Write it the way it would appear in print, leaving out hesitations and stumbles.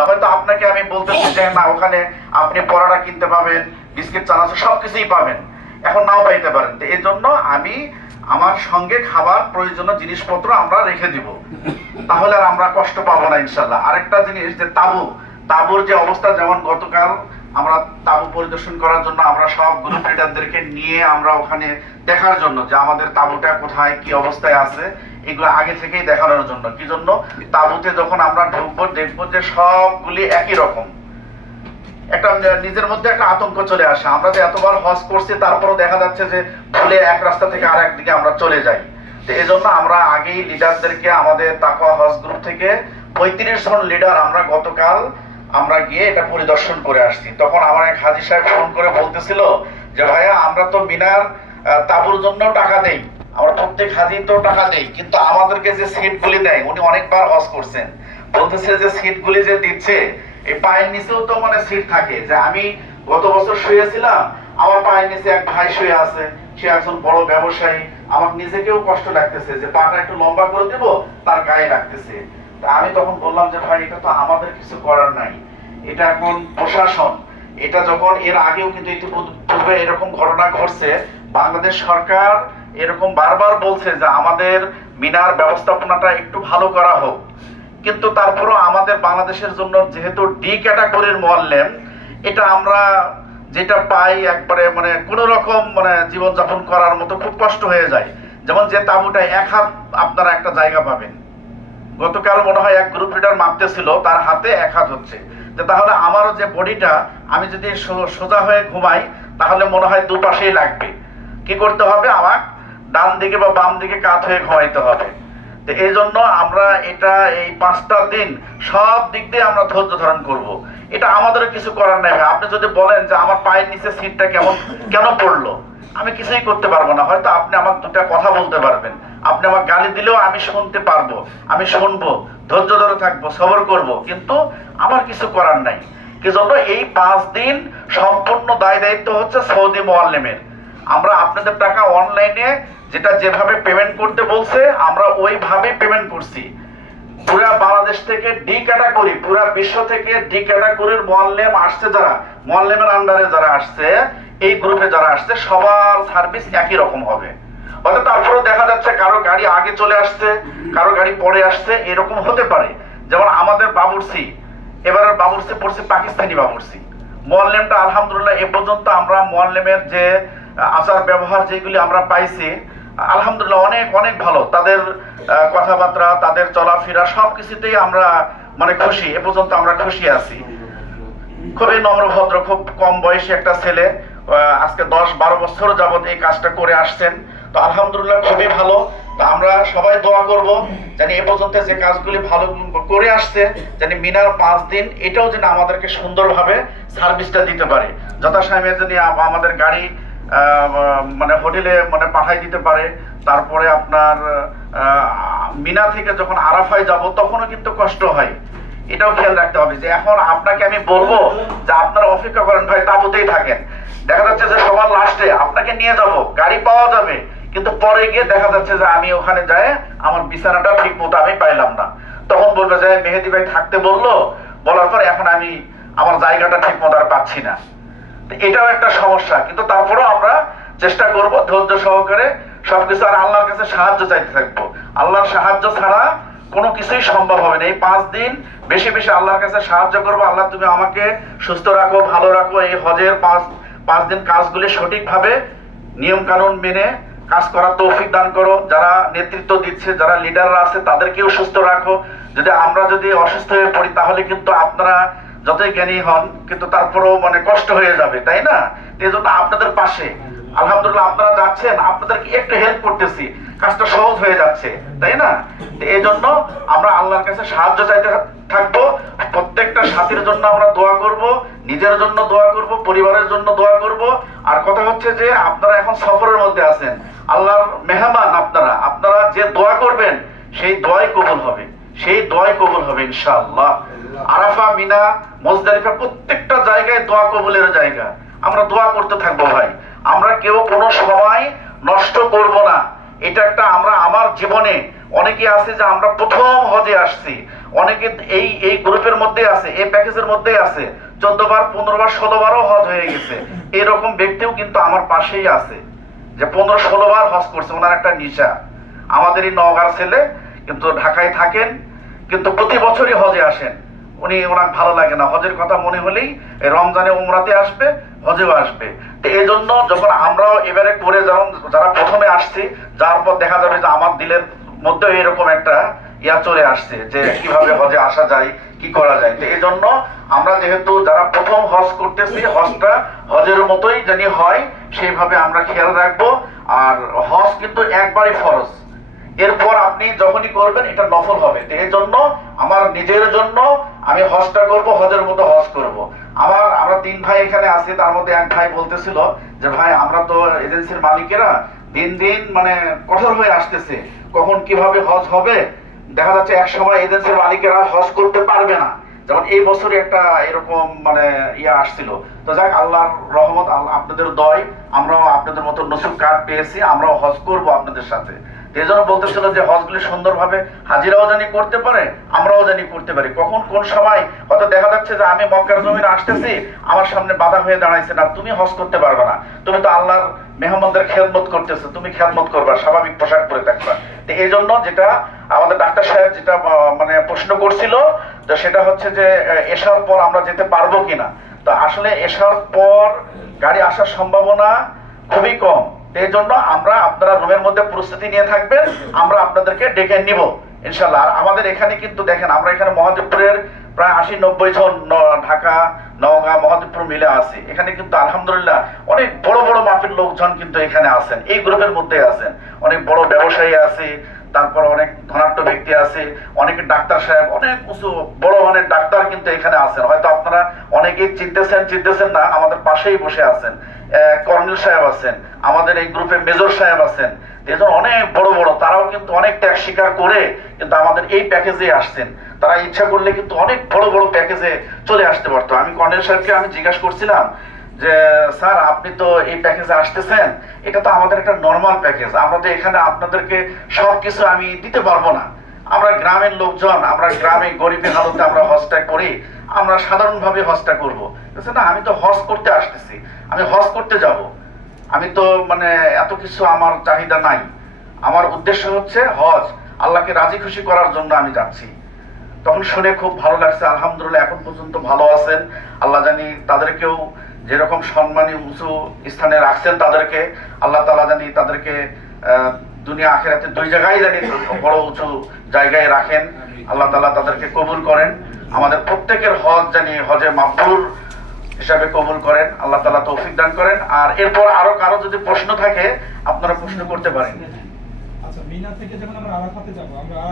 হয়তো আপনাকে আমি বলতেছি যে না ওখানে আপনি পরোটা কিনতে পাবেন, বিস্কিট চানাচুর সবকিছুই পাবেন, এখন নাও পাইতে পারেন। তো এই জন্য আমি আমার সঙ্গে খাবার প্রয়োজনীয় জিনিসপত্র আমরা রেখে দিব, তাহলে আর আমরা কষ্ট পাবো না ইনশাল্লাহ। আরেকটা জিনিস যে তাঁবুর যে অবস্থা, যেমন গতকাল আমরা তাঁবু পরিদর্শন করার জন্য আমরা সব গ্রুপ লিডারদেরকে নিয়ে আমরা ওখানে দেখার জন্য যে আমাদের তাঁবুটা কোথায় কি অবস্থায় আছে, এগুলো আগে থেকেই দেখানোর জন্য। কি জন্য? তাঁবুতে যখন আমরা ঢুকবো দেখবো যে সবগুলি একই রকম, একটা নিজের মধ্যে একটা আতঙ্ক চলে আসে। আমরা যে এতবার হজ করছি তারপরও দেখা যাচ্ছে যে ভুলে এক রাস্তা থেকে আর একদিকে আমরা চলে যাই। তো এই জন্য আমরা আগেই লিডারদেরকে আমাদের তাকওয়া হজ গ্রুপ থেকে 35 জন লিডার আমরা গতকাল আমরা গিয়ে এটা পরিদর্শন করে আসছি। তখন আমার এক হাজী সাহেব ফোন করে বলতেছিল যে ভাইয়া আমরা তো মিনার তাঁবুর জন্য টাকা দেই, আমরা প্রত্যেক হাজি তো টাকা দেই, কিন্তু আমাদেরকে যে সিটগুলি দেয়, উনি অনেকবার হজ করছেন, বলতেছে যে সিটগুলি যে দিচ্ছে এই পায়ের নিচেও তো মানে সিট থাকে। যে আমি গত বছর শুয়েছিলাম, আমার পায়ের নিচে এক ভাই শুয়ে আছে, সে একজন বড় ব্যবসায়ী, আমার নিজেকেও কষ্ট লাগতেছে যে পাটা একটু লম্বা করে দেব, তার গায়ে লাগতেছে। তা আমি তখন বললাম যে ভাই এটা তো আমাদের কিছু করার নাই, এটা এখন প্রশাসন। এটা যখন এর আগেও কিন্তু ইতিপূর্বে এরকম ঘটনা ঘটছে, বাংলাদেশ সরকার এরকম বারবার বলছে যে আমাদের মিনার ব্যবস্থাপনাটা একটু ভালো করা হোক, কিন্তু তারপরও আমাদের বাংলাদেশের জন্য যেহেতু ডি ক্যাটাগরির মুআল্লিম, এটা আমরা যেটা পাই একবারে মানে কোন রকম মানে জীবনযাপন করার মতো খুব কষ্ট হয়ে যায়। যেমন যে তাঁবুটায় এক হাত আপনারা একটা জায়গা পাবেন, গতকাল মনে হয় এক গ্রুপ লিডার মাপতেছিল, তার হাতে এক হাত হচ্ছে। তাহলে আমারও যে বডিটা, আমি যদি সোজা হয়ে ঘুমাই তাহলে মনে হয় দুপাশেই লাগবে। কি করতে হবে? আমার ডান দিকে বা বাম দিকে কাত হয়ে ঘুমাইতে হবে। তো এই জন্য আমরা এটা এই 5টা দিন সব দিক দিয়ে আমরা ধৈর্য ধারণ করব। এটা আমাদেরও কিছু করার নাই। আপনি যদি বলেন যে আমার পায়ের নিচে সিটটা কেন পড়লো, আমি কিছুই করতে পারবো না। হয়তো আপনি আমাকে দুটা কথা বলতে পারবেন, আপনি আমার গালি দিলেও আমি শুনতে পারবো, আমি শুনবো, ধৈর্য ধরে থাকবো, সবর করব, কিন্তু আমার কিছু করার নাই। কি জন্য? এই 5 দিন সম্পূর্ণ দায় দায়িত্ব হচ্ছে সৌদি মুআল্লিমের। আমরা আপনাদের টাকা অনলাইনে যেটা যেভাবে পেমেন্ট করতে বলছে আমরা ওইভাবে পেমেন্ট করছি। পুরা বাংলাদেশ থেকে ডি ক্যাটাগরি, পুরা বিশ্ব থেকে ডি ক্যাটাগরির মুআল্লিম আসছে, যারা মুআল্লিমের আন্ডারে যারা আসছে, এই গ্রুপে যারা আসছে, সবার সার্ভিস একই রকম হবে। হয়তো তারপরেও দেখা যাচ্ছে কারো গাড়ি আগে চলে আসছে, কারো গাড়ি পরে আসছে, এরকম হতে পারে। যেমন আমাদের বাবুরসি, এবারের বাবুরসি পড়ছে পাকিস্তানি বাবুরসি। মুআল্লিমটা আলহামদুলিল্লাহ এ পর্যন্ত আমরা মুআল্লিমের যে আচার ব্যবহার যেগুলি আমরা পাইছি, আলহামদুলিল্লাহ অনেক অনেক ভালো। তাদের কথাবার্তা, তাদের চলাফেরা সবকিছুতেই আমরা মানে খুশি, এ পর্যন্ত আমরা খুশি আছি। খুবই নম্রভদ্র, খুব কম বয়সী একটা ছেলে, আজকে 10-12 বছর যাবত এই কাজটা করে আসছেন। তো আলহামদুলিল্লাহ খুবই ভালো। তো আমরা সবাই দোয়া করব জানি এ পর্যন্ত যে কাজগুলি ভালো করে আসছে, জানি মিনার 5 দিন এটাও যেন আমাদেরকে সুন্দরভাবে সার্ভিসটা দিতে পারে। যথাসময়ে যদি আমাদের গাড়ি মানে হোটেলে মানে পাঠাই দিতে পারে। তারপরে আপনার মিনা থেকে যখন আরাফায় যাব তখনও কিন্তু কষ্ট হয়, এটাও খেয়াল রাখতে হবে। যে এখন আপনাকে আমি বলবো যে আপনারা অপেক্ষা করেন ভাই, তাঁবুতেই থাকেন, দেখা যাচ্ছে যে সবার লাস্টে আপনাকে নিয়ে যাব, গাড়ি পাওয়া যাবে, কিন্তু পরে গিয়ে দেখা যাচ্ছে যে আমি ওখানে যাই আমার বিছানাটা ঠিক মতো আমি পাইলাম না। তখন বলবে যে মেহেদী ভাই থাকতে বললো, বলার পর এখন আমি আমার জায়গাটা ঠিক মতো আর পাচ্ছি না। এটাও একটা সমস্যা, কিন্তু তারপরেও আমরা চেষ্টা করব ধৈর্য সহকারে সবকিছু, আর আল্লাহর কাছে সাহায্য চাইতে থাকবো। আল্লাহর সাহায্য ছাড়া কোনো কিছুই সম্ভব হবে না। এই 5 দিন বেশি বেশি আল্লাহর কাছে সাহায্য করবো, আল্লাহ তুমি আমাকে সুস্থ রাখো, ভালো রাখো, এই হজের 5 দিন কাজগুলি সঠিকভাবে নিয়ম কানুন মেনে কাজ করার তৌফিক দান করো। যারা নেতৃত্ব দিচ্ছে, যারা লিডাররা আছে, তাদেরকেও সুস্থ রাখো। আমরা যদি অসুস্থ হয়ে পড়ি তাহলে কিন্তু আপনারা যতই জ্ঞানী হন, কিন্তু তারপরেও মানে কষ্ট হয়ে যাবে, তাই না? এই জন্য আপনাদের পাশে আলহামদুলিল্লাহ আপনারা যাচ্ছেন, আপনাদেরকে একটু হেল্প করতেছি, কাজটা সহজ হয়ে যাচ্ছে, তাই না? এই জন্য আমরা আল্লাহর কাছে সাহায্য চাইতে থাকবো। প্রত্যেকটা সাথীর জন্য আমরা দোয়া করব, নিজের জন্য দোয়া করব, পরিবারের জন্য দোয়া করব। আর কথা হচ্ছে যে আপনারা এখন সফরের মধ্যে আছেন, আল্লাহর মেহমান, আপনারা যে দোয়া করবেন সেই দোয়াই কবুল হবে, সেই দোয়াই কবুল হবে ইনশাআল্লাহ। আরাফা, মিনা, মুজদালিফা প্রত্যেকটা জায়গায় দোয়া কবুলের জায়গা। আমরা দোয়া করতে থাকবো ভাই, আমরা কেউ কোনো সময় নষ্ট করব না। এটা একটা আমার জীবনে অনেকে আছে যে আমরা প্রথম হজে আসছি, অনেকে এই এই গ্রুপের মধ্যে আছে, এই প্যাকেজের মধ্যেই আছে, 14 বার 15 বার 16 বারও হজ হয়ে গেছে। এরকম ব্যক্তিও কিন্তু আমার পাশেই আছে, যে 15-16 বার হজ করছে। ওনার একটা নিশা। আমাদেরই নওগাঁর ছেলে, কিন্তু ঢাকায় থাকেন, কিন্তু প্রতি বছরই হজে আসেন। ওনার ভালো লাগে না, হজের কথা মনে হলেই রমজানে উমরাতে আসবে, হজেও আসবে। তো এই জন্য যখন আমরাও এবারে করে যারা প্রথমে আসছি, যার পর দেখা যাবে যে আমার দিলের মধ্যে এরকম একটা ইয়া চলে আসছে যে কিভাবে হজে আসা যায়, কি করা যায়। তো এই জন্য আমরা যেহেতু যারা প্রথম হজ করতেছি, হজটা হজের মতোই জানি হয়, সেইভাবে আমরা খেয়াল রাখবো। আর হজ কিন্তু একবারই ফরজ, এরপর আপনি যখনই করবেন এটা নফল হবে। তো এই জন্য আমার নিজের জন্য আমি হজটা করব, হজের মতো হজ করব। আমরা 3 ভাই এখানে আছি, তার মধ্যে এক ভাই বলতেছিল যে ভাই আমরা তো এজেন্সির মালিকেরা দিন দিন মানে কঠোর হয়ে আসতেছে, কখন কিভাবে হজ হবে। দেখা যাচ্ছে এক সময় এজেন্সির মালিকেরা হজ করতে পারবে না, যেমন এই বছরে একটা এরকম মানে ইয়া আসছিল। তো যাক, আল্লাহর রহমত, আপনাদের দয়, আমরাও আপনাদের মতো নসিব কার্ড পেয়েছি, আমরাও হজ করব আপনাদের সাথে। এই জন্য বলতেছিল যে হজগুলি সুন্দরভাবে হাজিরাও জানি করতে পারে, আমরাও জানি করতে পারি। কখন কোন সময় হয়তো দেখা যাচ্ছে যে আমি মক্কার জমিনে আসতেছি, আমার সামনে বাধা হয়ে দাঁড়াইছে, না তুমি হজ করতে পারবে না, তুমি তো আল্লাহর মেহমানদের খেদমত করতেছো, তুমি খেদমত করবা, স্বাভাবিক পোশাক পরে থাকবা। তো এই জন্য যেটা আমাদের ডাক্তার সাহেব যেটা মানে প্রশ্ন করছিল, তো সেটা হচ্ছে যে এশার পর আমরা যেতে পারবো কিনা। তো আসলে এশার পর গাড়ি আসার সম্ভাবনা খুবই কম। এই জন্য আপনারা রুমের মধ্যে প্রস্তুতি নিয়ে থাকবেন, আমরা আপনাদেরকে ডেকে নিব ইনশাল্লাহ। আর আমাদের এখানে কিন্তু দেখেন, আমরা এখানে মহাদেবপুরের প্রায় 80-90 জন ঢাকা, নওগাঁ, মহাদেবপুর মিলে আছে। এখানে কিন্তু আলহামদুলিল্লাহ অনেক বড় বড় মাপের লোকজন কিন্তু এখানে আছেন, এই গ্রুপের মধ্যে আছেন। অনেক বড় ব্যবসায়ী আছে, তারপর অনেক ধনাঢ্য ব্যক্তি আছে, অনেক ডাক্তার সাহেব, অনেক উঁচু বড় মানের ডাক্তার কিন্তু এখানে আছেন। হয়তো আপনারা অনেকেই চিনতেছেন না, আমাদের পাশেই বসে আছেন। কর্নেল সাহেব আছেন, আমাদের এই গ্রুপে মেজর সাহেব আছেন। এজন অনেক বড় বড়, তারাও কিন্তু অনেক ত্যাগ স্বীকার করে কিন্তু আমাদের এই প্যাকেজে আসছেন। তারা ইচ্ছা করলে কিন্তু অনেক বড় বড় প্যাকেজে চলে আসতে পারতো। আমি কর্নেল সাহেবকে জিজ্ঞাসা করছিলাম যে স্যার আপনি তো এই প্যাকেজে আসতেছেন, এটা তো আমাদের একটা নর্মাল প্যাকেজ, আমরা তো এখানে আপনাদেরকে সবকিছু আমি দিতে পারবো না। আমরা গ্রামের লোকজন, আমরা গ্রামে গরিবের হালতে আমরা হজটা করি, আমরা সাধারণভাবে হজটা করবো। না, আমি তো হজ করতে আসতেছি, আমি হজ করতে যাব, আমি তো মানে এত কিছু আমার চাহিদা নাই, আমার উদ্দেশ্য হচ্ছে হজ, আল্লাহকে রাজি খুশি করার জন্য আমি যাচ্ছি। তখন শুনে খুব ভালো লাগছে। আলহামদুলিল্লাহ এখন পর্যন্ত ভালো আছেন। আল্লাহ জানি তাদেরকেও যেরকম সম্মানী উঁচু স্থানে রাখছেন, তাদেরকে আল্লাহ তাআলা জানি তাদেরকে দুনিয়া আখিরাতে 2 জায়গায় জানি বড় উঁচু জায়গায় রাখেন। আল্লাহ তাআলা তাদেরকে কবুল করেন, আমাদের প্রত্যেকের হজ জানি হজে মাবরুর হিসাবে কবুল করেন, আল্লাহ তাআলা তৌফিক দান করেন। আর এরপর আরো কারো যদি প্রশ্ন থাকে আপনারা প্রশ্ন করতে পারেন। আচ্ছা, মিনা থেকে যখন আমরা আরাফাতে যাব, আমরা